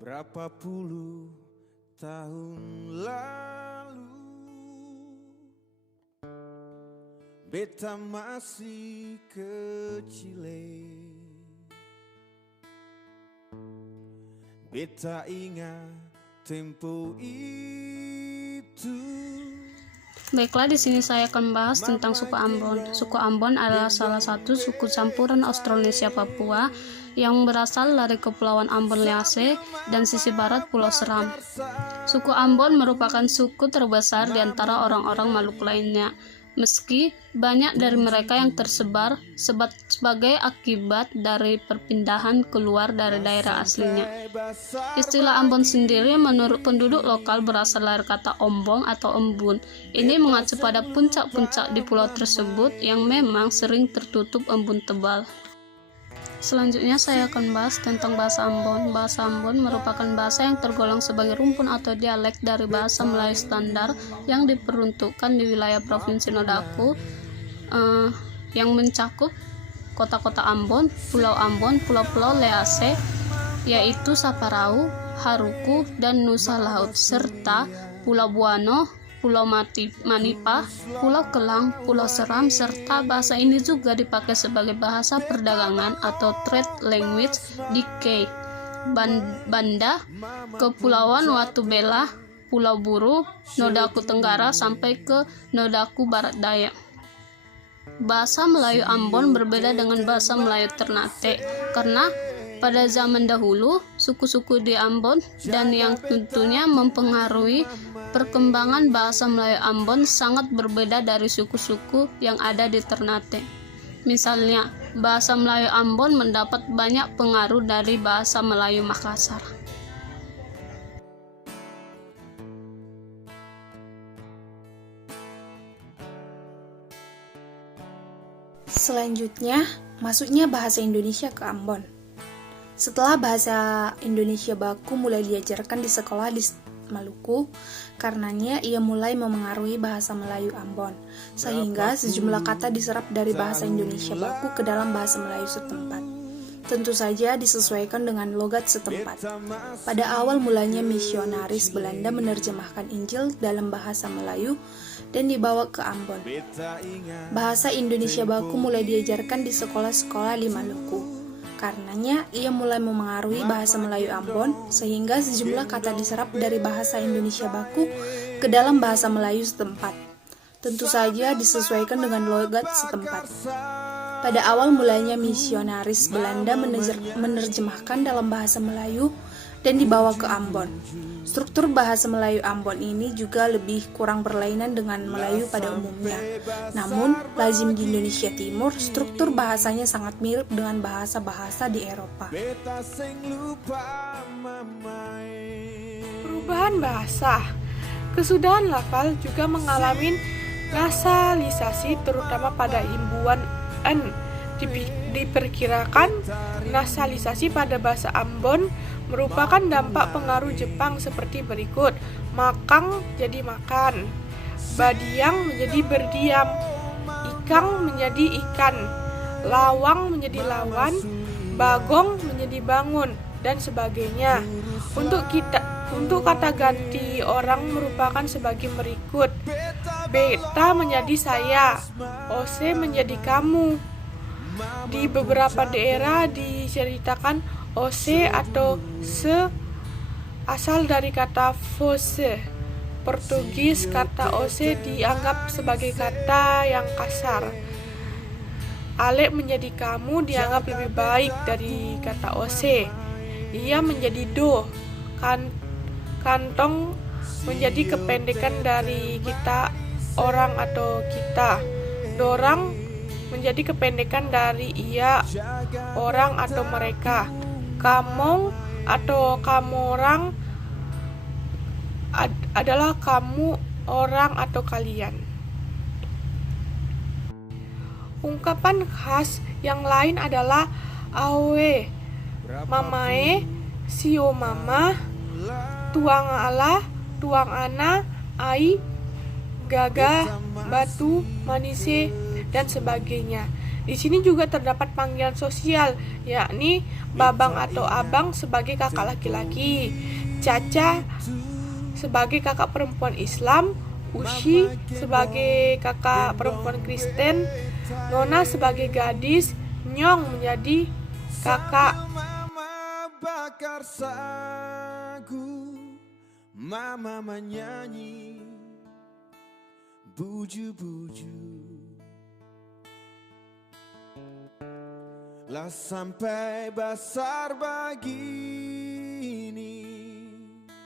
Berapa puluh tahun lalu beta masih kecil, beta ingat tempo itu. Baiklah, di sini saya akan membahas tentang suku Ambon. Suku Ambon adalah salah satu suku campuran Austronesia Papua yang berasal dari Kepulauan Ambon Lease dan sisi barat Pulau Seram. Suku Ambon merupakan suku terbesar di antara orang-orang Maluku lainnya, meski banyak dari mereka yang tersebar sebagai akibat dari perpindahan keluar dari daerah aslinya. Istilah Ambon sendiri menurut penduduk lokal berasal dari kata ombong atau embun. Ini mengacu pada puncak-puncak di pulau tersebut yang memang sering tertutup embun tebal. Selanjutnya saya akan bahas tentang bahasa Ambon. Bahasa Ambon merupakan bahasa yang tergolong sebagai rumpun atau dialek dari bahasa Melayu standar yang diperuntukkan di wilayah Provinsi Nodaku yang mencakup kota-kota Ambon, pulau-pulau Lease, yaitu Saparau, Haruku, dan Nusa Laut, serta Pulau Buano, Pulau Manipa, Pulau Kelang, Pulau Seram, serta bahasa ini juga dipakai sebagai bahasa perdagangan atau trade language di Banda, Kepulauan Watu Bela, Pulau Buru, Nodaku Tenggara, sampai ke Nodaku Barat Daya. Bahasa Melayu Ambon berbeda dengan bahasa Melayu Ternate karena pada zaman dahulu, suku-suku di Ambon dan yang tentunya mempengaruhi perkembangan bahasa Melayu Ambon sangat berbeda dari suku-suku yang ada di Ternate. Misalnya, bahasa Melayu Ambon mendapat banyak pengaruh dari bahasa Melayu Makassar. Selanjutnya, masuknya bahasa Indonesia ke Ambon. Setelah bahasa Indonesia baku mulai diajarkan di sekolah di Maluku, karenanya ia mulai memengaruhi bahasa Melayu Ambon, sehingga sejumlah kata diserap dari bahasa Indonesia baku ke dalam bahasa Melayu setempat. Tentu saja disesuaikan dengan logat setempat. Pada awal mulanya misionaris Belanda menerjemahkan Injil dalam bahasa Melayu dan dibawa ke Ambon. Bahasa Indonesia baku mulai diajarkan di sekolah-sekolah di Maluku. Karenanya, ia mulai memengaruhi bahasa Melayu Ambon, sehingga sejumlah kata diserap dari bahasa Indonesia baku ke dalam bahasa Melayu setempat. Tentu saja disesuaikan dengan logat setempat. Pada awal mulanya misionaris Belanda menerjemahkan dalam bahasa Melayu dan dibawa ke Ambon. Struktur bahasa Melayu Ambon ini juga lebih kurang berlainan dengan Melayu pada umumnya. Namun, lazim di Indonesia Timur, struktur bahasanya sangat mirip dengan bahasa-bahasa di Eropa. Perubahan bahasa. Kesudahan lafal juga mengalami nasalisasi terutama pada imbuhan N. Diperkirakan nasalisasi pada bahasa Ambon merupakan dampak pengaruh Jepang seperti berikut: makang jadi makan, badiang menjadi berdiam, ikang menjadi ikan, lawang menjadi lawan, bagong menjadi bangun, dan sebagainya. Untuk kata ganti orang merupakan sebagai berikut: beta menjadi saya, ose menjadi kamu. Di beberapa daerah diceritakan ose atau se asal dari kata fosse. Portugis, kata ose dianggap sebagai kata yang kasar. Alek menjadi kamu dianggap lebih baik dari kata ose. Ia menjadi do. Kantong menjadi kependekan dari kita, orang atau kita. Dorang menjadi kependekan dari ia, orang atau mereka. Kamong atau kamorang adalah kamu, orang atau kalian. Ungkapan khas yang lain adalah awe, mamae, sio mama, tuang ala, tuang ana, ai, gaga, batu, manise, dan sebagainya. Di sini juga terdapat panggilan sosial, yakni babang atau abang sebagai kakak laki-laki, caca sebagai kakak perempuan Islam, usi sebagai kakak perempuan Kristen, nona sebagai gadis, nyong menjadi kakak. Mama bakar sagu, mama menyanyi buju-buju. Lah sampai besar bagi